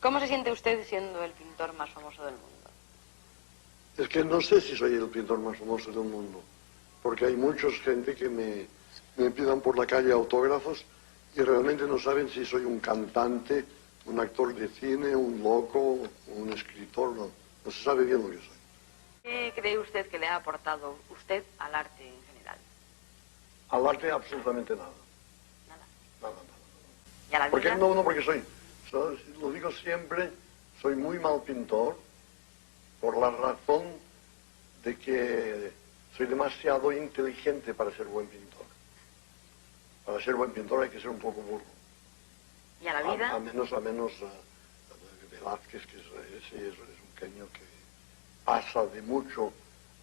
¿Cómo se siente usted siendo el pintor más famoso del mundo? Es que no sé si soy el pintor más famoso del mundo, porque hay mucha gente que me pidan por la calle autógrafos y realmente no saben si soy un cantante, un actor de cine, un loco, un escritor, no se sabe bien lo que soy. ¿Qué cree usted que le ha aportado usted al arte en general? Al arte absolutamente nada. Nada. Nada. ¿Y a la vida? Porque, porque lo digo siempre, soy muy mal pintor por la razón de que soy demasiado inteligente para ser buen pintor. Para ser buen pintor hay que ser un poco burro. ¿Y a la vida? A menos Velázquez, que es un genio que pasa de mucho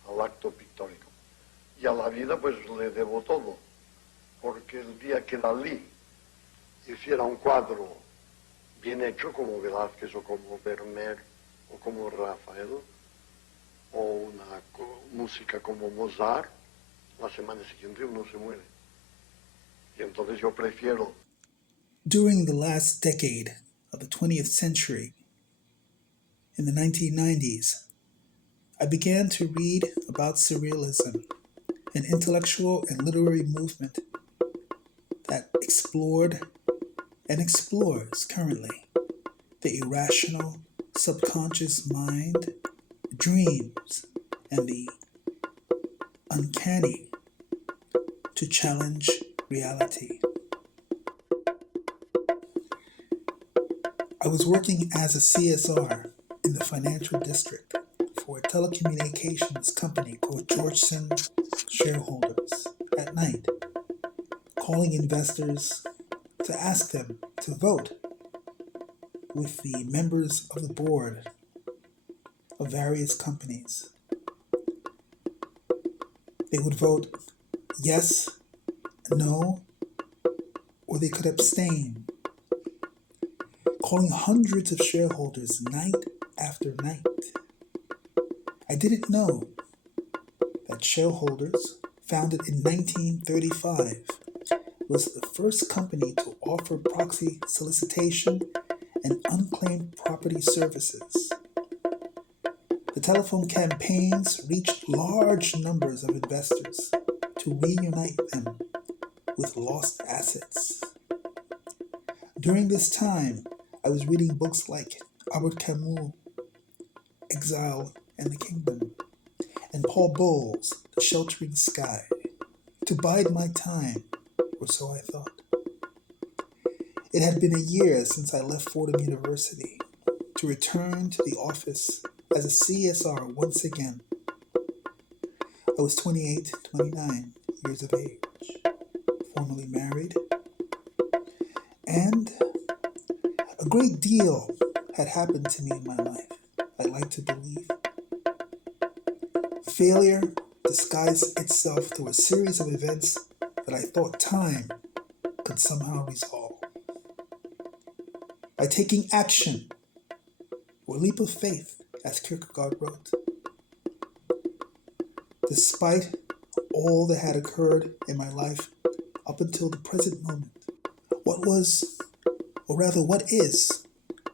al acto pictórico. Y a la vida pues le debo todo, porque el día que Dalí hiciera un cuadro bien hecho como Velázquez o como Vermeer o como Rafael, o una música como Mozart, la semana siguiente uno se muere. Y entonces yo prefiero. During the last decade of the 20th century, in the 1990s, I began to read about Surrealism, an intellectual and literary movement that explored and explores currently the irrational, subconscious mind, dreams, and the uncanny to challenge reality. I was working as a CSR in the financial district for a telecommunications company called Georgeson Shareholders at night, calling investors to ask them to vote with the members of the board of various companies. They would vote yes, no, or they could abstain, calling hundreds of shareholders night after night. I didn't know that Shareholders, founded in 1935, was the first company to offer proxy solicitation and unclaimed property services. The telephone campaigns reached large numbers of investors to reunite them with lost assets. During this time, I was reading books like Albert Camus' Exile and the Kingdom, and Paul Bowles' The Sheltering Sky, to bide my time, or so I thought. It had been a year since I left Fordham University to return to the office as a CSR once again. I was 29 years of age, formally married, and a great deal had happened to me in my life, I like to believe. Failure disguised itself through a series of events that I thought time could somehow resolve. By taking action, or leap of faith, as Kierkegaard wrote. Despite all that had occurred in my life up until the present moment, what was, or rather what is,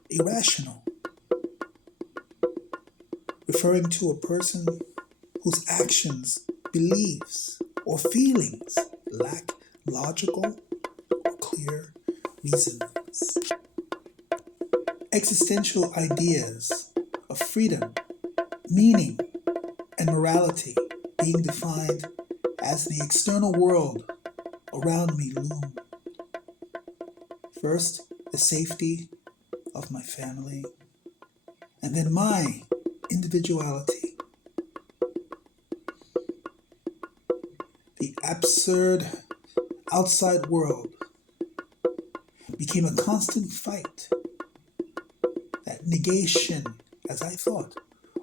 irrational? Referring to a person whose actions, beliefs, or feelings lack logical or clear reasons. Existential ideas of freedom, meaning, and morality being defined as the external world around me loom. First, the safety of my family, and then my individuality. The absurd outside world became a constant fight. That negation, as I thought,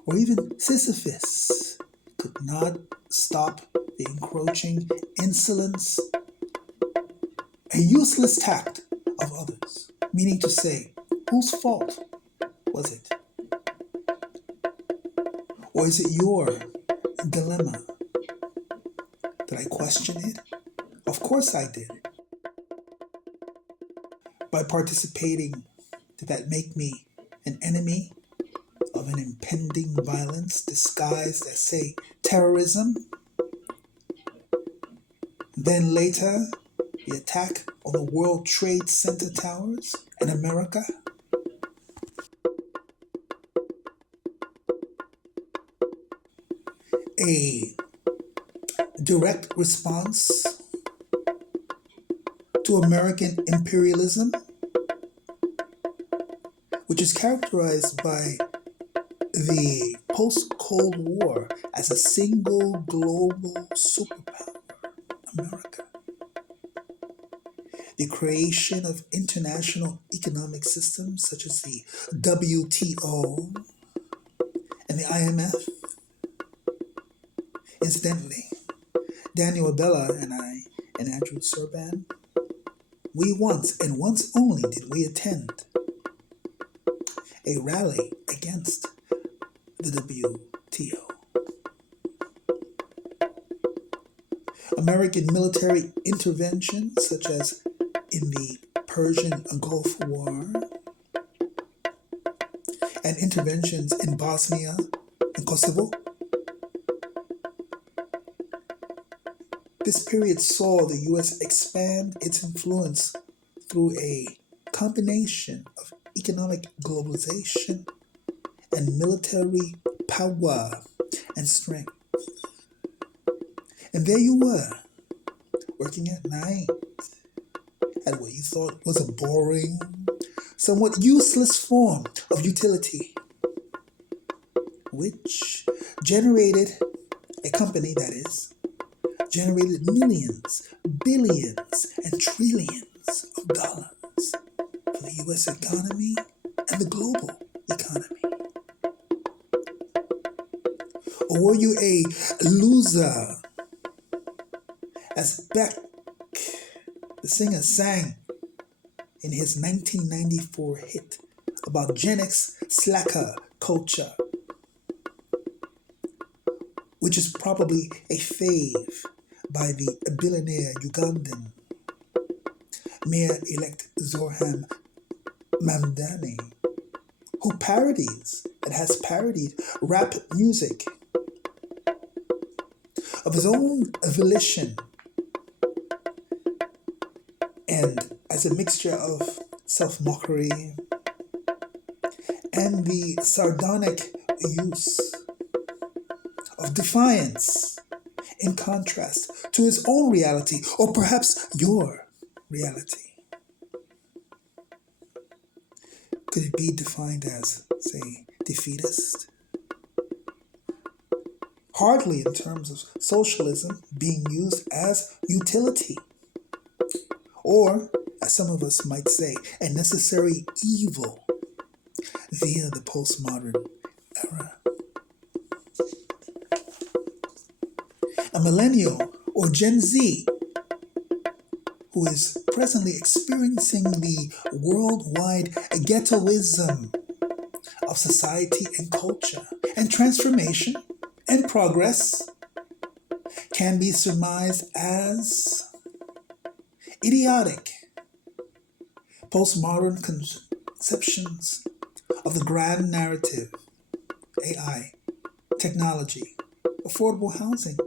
or even Sisyphus, could not stop the encroaching insolence and useless tact of others, meaning to say, whose fault was it? Or is it your dilemma? Did I question it? Of course I did. By participating, did that make me an enemy of an impending violence disguised as, say, terrorism? Then later, the attack on the World Trade Center towers in America? A direct response to American imperialism, which is characterized by the post-Cold War as a single global superpower, America. The creation of international economic systems such as the WTO and the IMF. Incidentally, Daniel Abella and I and Andrew Serban, we once and once only did we attend a rally against the WTO. American military interventions such as in the Persian Gulf War and interventions in Bosnia and Kosovo. This period saw the U.S. expand its influence through a combination of economic globalization and military power and strength. And there you were, working at night at what you thought was a boring, somewhat useless form of utility, which generated a company that is, generated millions, billions, and trillions of dollars for the U.S. economy and the global economy. Or were you a loser, as Beck, the singer, sang in his 1994 hit about Gen X slacker culture, which is probably a fave by the billionaire Ugandan Mayor-elect Zohran Mamdani, who parodies and has parodied rap music of his own volition and as a mixture of self-mockery and the sardonic use of defiance in contrast to his own reality, or perhaps your reality. Could it be defined as, say, defeatist? Hardly in terms of socialism being used as utility, or, as some of us might say, a necessary evil via the postmodern era. A millennial or Gen Z who is presently experiencing the worldwide ghettoism of society and culture and transformation and progress can be surmised as idiotic postmodern conceptions of the grand narrative, AI, technology, affordable housing,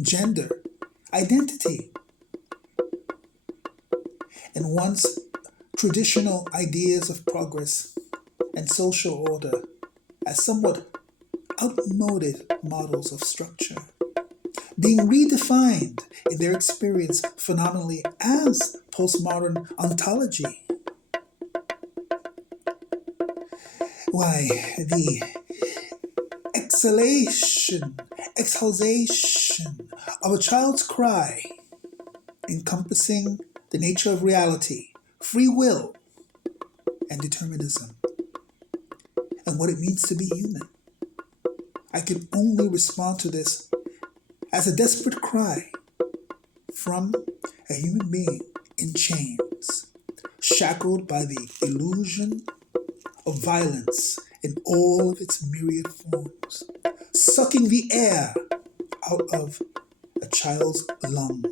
gender, identity, and once traditional ideas of progress and social order as somewhat outmoded models of structure, being redefined in their experience phenomenally as postmodern ontology. Why, the exhalation of a child's cry, encompassing the nature of reality, free will, and determinism, and what it means to be human. I can only respond to this as a desperate cry from a human being in chains, shackled by the illusion of violence in all of its myriad forms, sucking the air out of a child's lungs.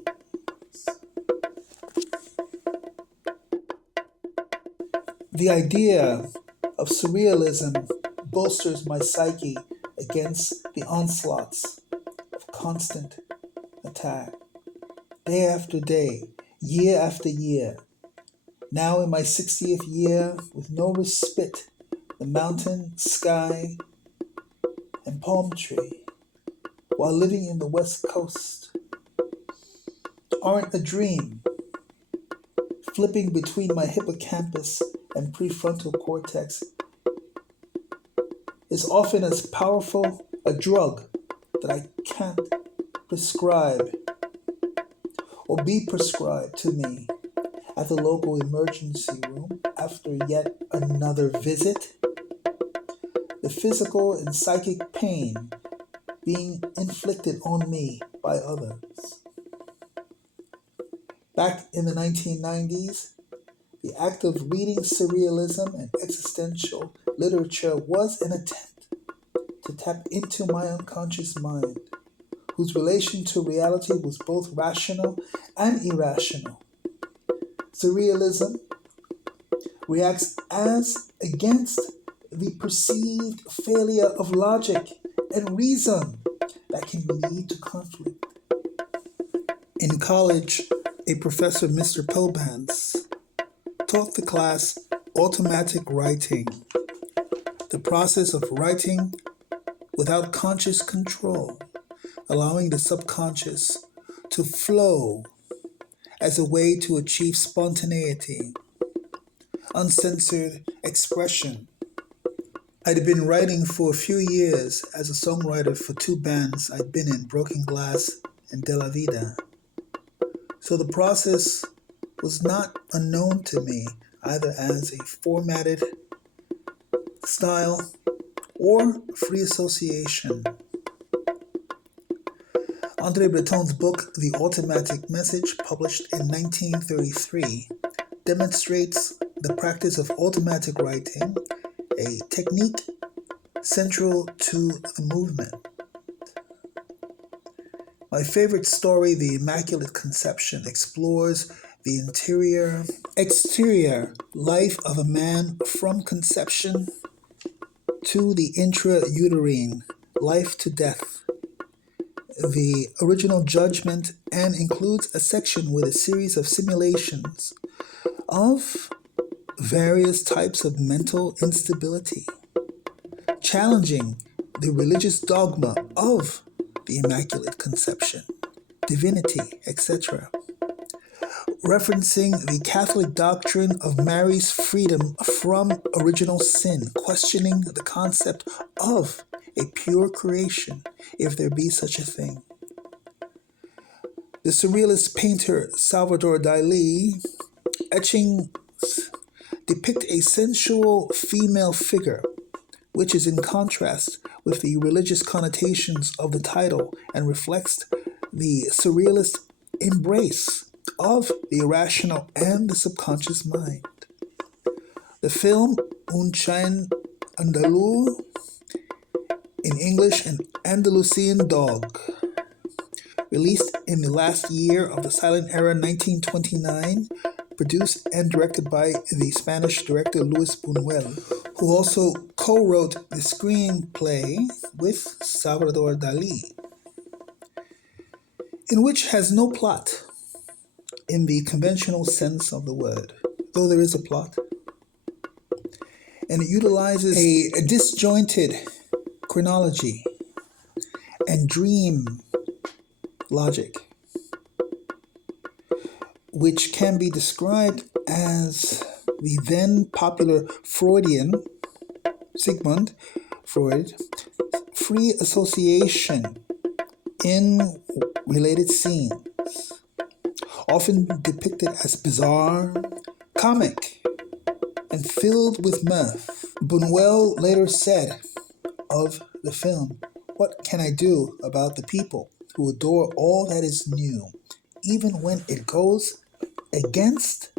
The idea of surrealism bolsters my psyche against the onslaughts of constant attack. Day after day, year after year, now in my 60th year, with no respite, the mountain, sky, and palm tree, while living in the West Coast, aren't a dream. Flipping between my hippocampus and prefrontal cortex is often as powerful a drug that I can't prescribe or be prescribed to me at the local emergency room after yet another visit. The physical and psychic pain being inflicted on me by others. Back in the 1990s, the act of reading surrealism and existential literature was an attempt to tap into my unconscious mind, whose relation to reality was both rational and irrational. Surrealism reacts as against the perceived failure of logic and reason that can lead to conflict. In college, a professor, Mr. Pilbans, taught the class automatic writing, the process of writing without conscious control, allowing the subconscious to flow as a way to achieve spontaneity, uncensored expression. I'd been writing for a few years as a songwriter for two bands I'd been in, Broken Glass and De La Vida. So the process was not unknown to me, either as a formatted style or free association. André Breton's book, The Automatic Message, published in 1933, demonstrates the practice of automatic writing, a technique central to the movement. My favorite story, The Immaculate Conception, explores the exterior life of a man from conception to the intrauterine life to death. The original judgment and includes a section with a series of simulations of various types of mental instability, challenging the religious dogma of the Immaculate Conception, divinity, etc., referencing the Catholic doctrine of Mary's freedom from original sin, questioning the concept of a pure creation, if there be such a thing. The surrealist painter Salvador Dali etchings depict a sensual female figure, which is in contrast with the religious connotations of the title and reflects the surrealist embrace of the irrational and the subconscious mind. The film Un Chien Andalou, in English An Andalusian Dog, released in the last year of the silent era 1929, produced and directed by the Spanish director Luis Buñuel, who also co-wrote the screenplay with Salvador Dali, in which has no plot in the conventional sense of the word, though there is a plot. And it utilizes a disjointed chronology and dream logic, which can be described as the then popular Freudian, Sigmund Freud, free association in related scenes, often depicted as bizarre, comic, and filled with mirth. Buñuel later said of the film, "What can I do about the people who adore all that is new, even when it goes against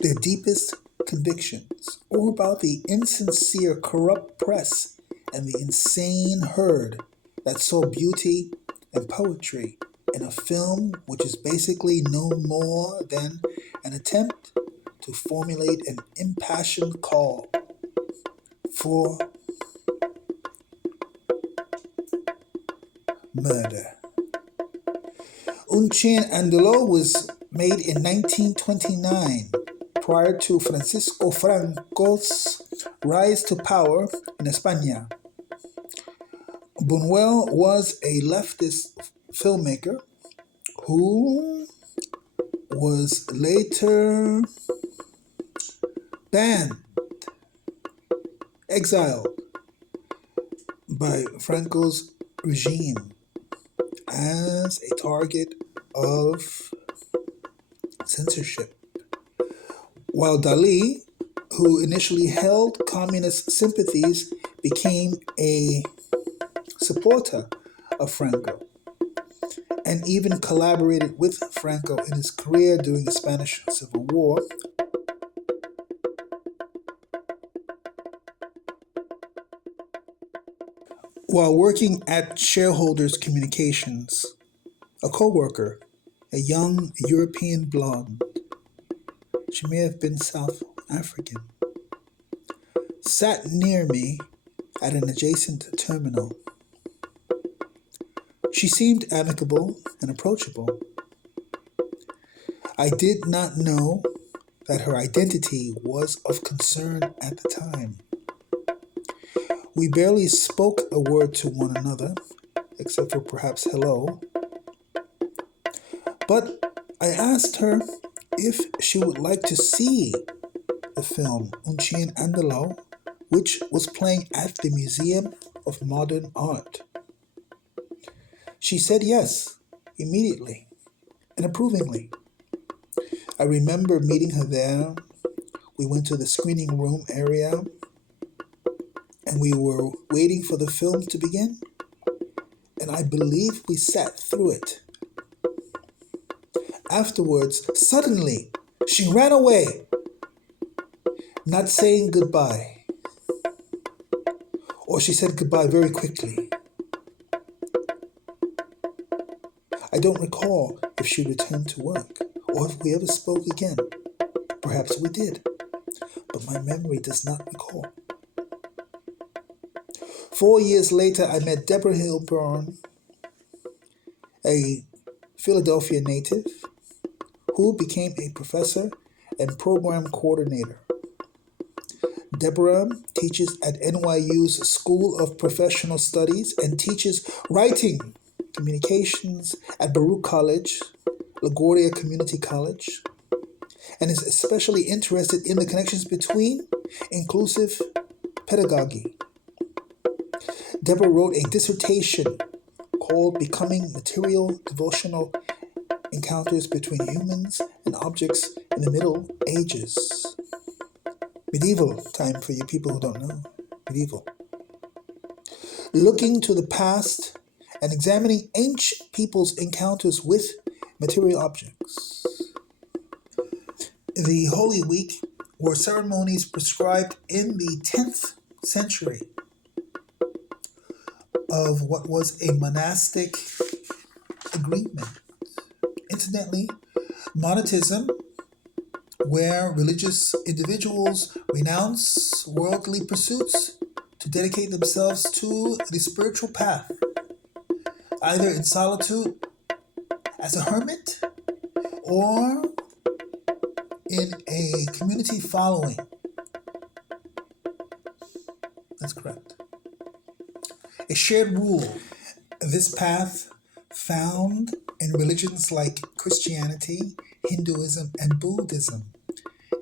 their deepest convictions, or about the insincere, corrupt press and the insane herd that saw beauty and poetry in a film which is basically no more than an attempt to formulate an impassioned call for murder. Un Chien Andaló was made in 1929, prior to Francisco Franco's rise to power in España. Buñuel was a leftist filmmaker who was later banned, exiled by Franco's regime as a target of censorship. While Dalí, who initially held communist sympathies, became a supporter of Franco and even collaborated with Franco in his career during the Spanish Civil War. While working at Shareholders Communications, a co-worker, a young European blonde, she may have been South African, sat near me at an adjacent terminal. She seemed amicable and approachable. I did not know that her identity was of concern at the time. We barely spoke a word to one another, except for perhaps hello. But I asked her if she would like to see the film Un Chien Andaló, which was playing at the Museum of Modern Art. She said yes, immediately and approvingly. I remember meeting her there. We went to the screening room area and we were waiting for the film to begin, and I believe we sat through it. Afterwards, suddenly, she ran away, not saying goodbye. Or she said goodbye very quickly. I don't recall if she returned to work or if we ever spoke again. Perhaps we did, but my memory does not recall. 4 years later, I met Deborah Hilburn, a Philadelphia native, who became a professor and program coordinator. Deborah teaches at NYU's School of Professional Studies and teaches writing communications at Baruch College, LaGuardia Community College, and is especially interested in the connections between inclusive pedagogy. Deborah wrote a dissertation called Becoming Material Devotional Encounters Between Humans and Objects in the Middle Ages. Medieval time for you people who don't know. Medieval. Looking to the past and examining ancient people's encounters with material objects. The Holy Week were ceremonies prescribed in the 10th century of what was a monastic agreement. Incidentally, monetism, where religious individuals renounce worldly pursuits to dedicate themselves to the spiritual path, either in solitude as a hermit or in a community following. That's correct. A shared rule. This path, found in religions like Christianity, Hinduism, and Buddhism,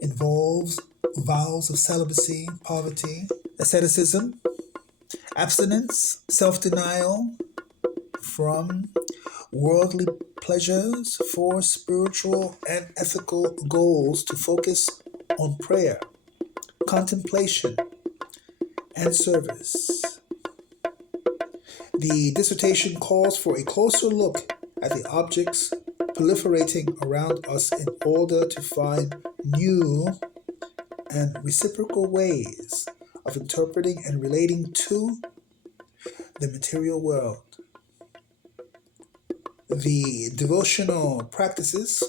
involves vows of celibacy, poverty, asceticism, abstinence, self-denial from worldly pleasures for spiritual and ethical goals to focus on prayer, contemplation, and service. The dissertation calls for a closer look at the objects proliferating around us in order to find new and reciprocal ways of interpreting and relating to the material world. The devotional practices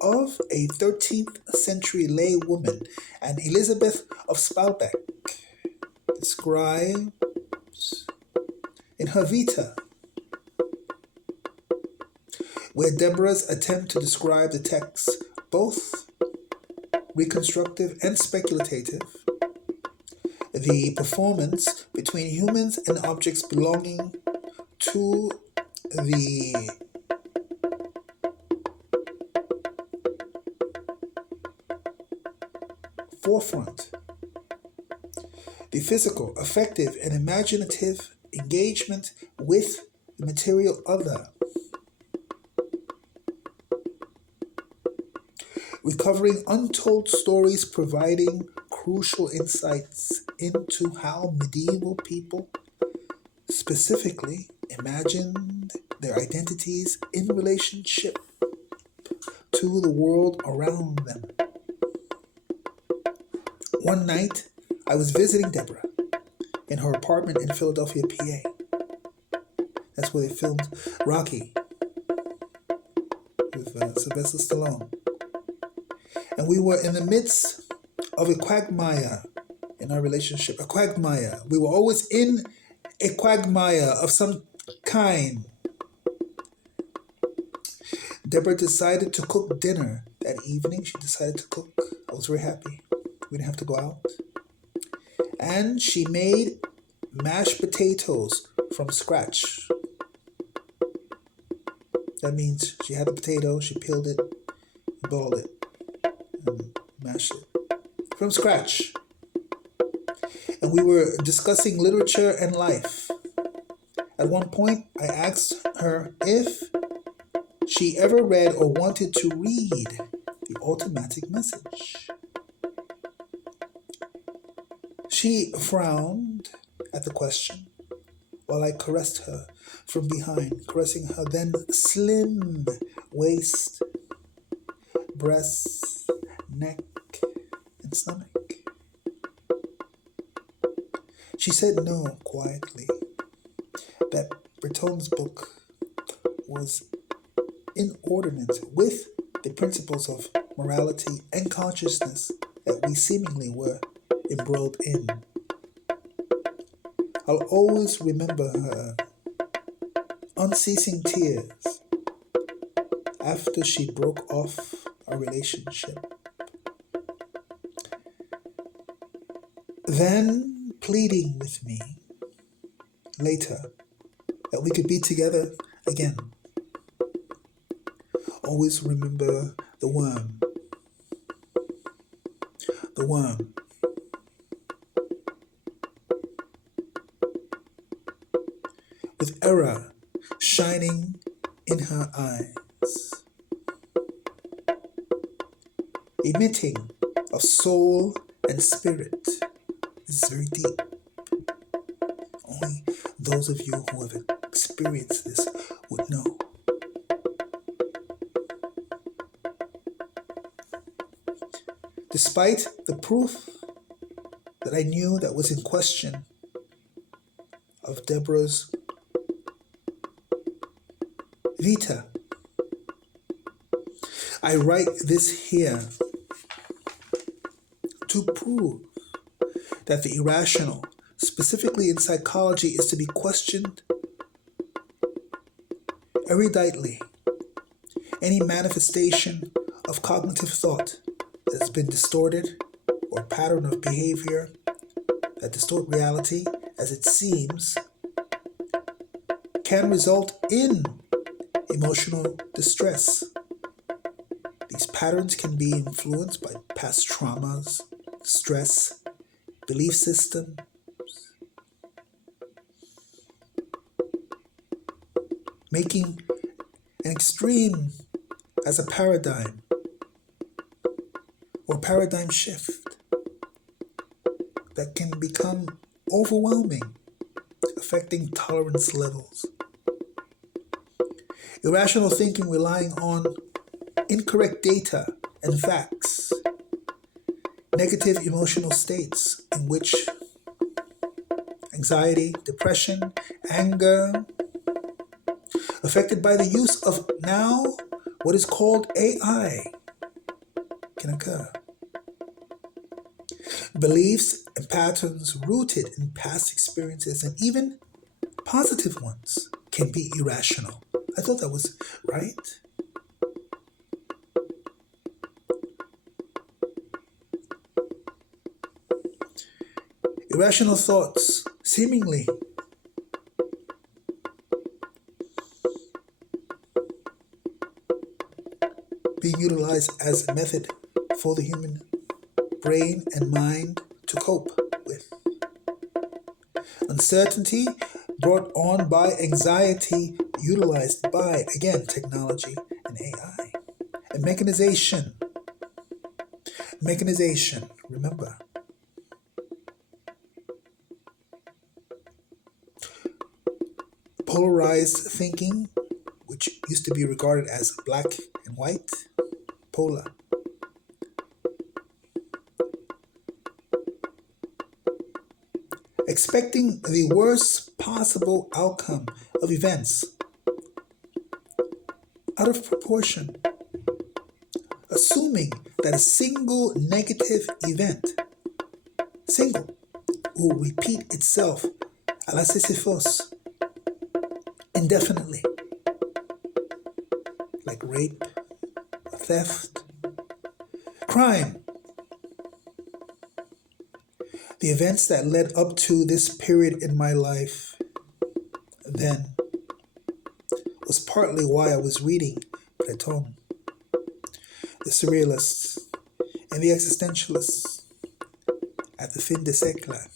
of a 13th century lay woman, and Elizabeth of Spalbeck describes in her Vita, where Deborah's attempt to describe the text, both reconstructive and speculative, the performance between humans and objects belonging to the forefront, the physical, affective, and imaginative engagement with the material other, recovering untold stories, providing crucial insights into how medieval people specifically imagined their identities in relationship to the world around them. One night, I was visiting Deborah in her apartment in Philadelphia, PA. That's where they filmed Rocky with Sylvester Stallone. And we were in the midst of a quagmire in our relationship. A quagmire. We were always in a quagmire of some kind. Deborah decided to cook dinner that evening. She decided to cook. I was very happy. We didn't have to go out. And she made mashed potatoes from scratch. That means she had the potato, she peeled it, boiled it, and mashed it from scratch. And we were discussing literature and life. At one point, I asked her if she ever read or wanted to read The Automatic Message. She frowned at the question while I caressed her from behind, caressing her then slim waist, breasts, neck, and stomach. She said no quietly, that Breton's book was inordinate with the principles of morality and consciousness that we seemingly were embroiled in. I'll always remember her unceasing tears after she broke off our relationship. Then pleading with me later that we could be together again. Always remember the worm. The worm. With error shining in her eyes, emitting of soul and spirit. This is very deep. Only those of you who have experienced this would know. Despite the proof that I knew that was in question of Deborah's Vita, I write this here to prove that the irrational, specifically in psychology, is to be questioned eruditely. Any manifestation of cognitive thought that has been distorted, or pattern of behavior that distort reality as it seems, can result in emotional distress. These patterns can be influenced by past traumas, stress, belief systems, making an extreme as a paradigm or paradigm shift that can become overwhelming, affecting tolerance levels. Irrational thinking relying on incorrect data and facts, negative emotional states in which anxiety, depression, anger, affected by the use of now what is called AI, can occur. Beliefs and patterns rooted in past experiences and even positive ones can be irrational. I thought that was right. Irrational thoughts seemingly being utilized as a method for the human brain and mind to cope with. Uncertainty brought on by anxiety utilized by, again, technology and AI. And mechanization. Mechanization, remember. Polarized thinking, which used to be regarded as black and white, polar. Expecting the worst possible outcome of events out of proportion. Assuming that a single negative event, will repeat itself à la Sisyphus indefinitely, like rape, theft, crime. The events that led up to this period in my life then was partly why I was reading Breton, the surrealists, and the existentialists at the fin de siècle,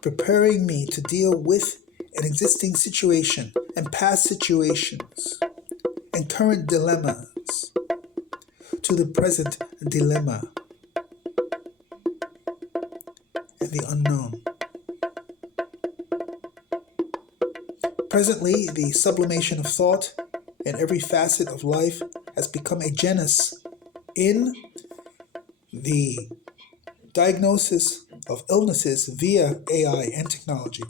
preparing me to deal with an existing situation and past situations and current dilemmas to the present dilemma and the unknown. Presently, the sublimation of thought in every facet of life has become a genus in the diagnosis of illnesses via AI and technology.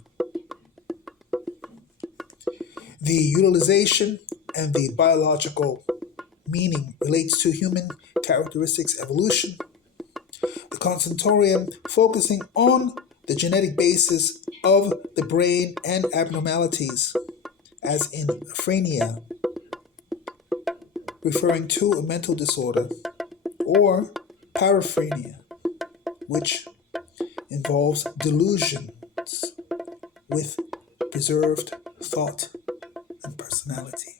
The utilization and the biological meaning relates to human characteristics evolution. The consultorium focusing on the genetic basis of the brain and abnormalities, as in phrenia, referring to a mental disorder, or paraphrenia, which involves delusions with preserved thought and personality.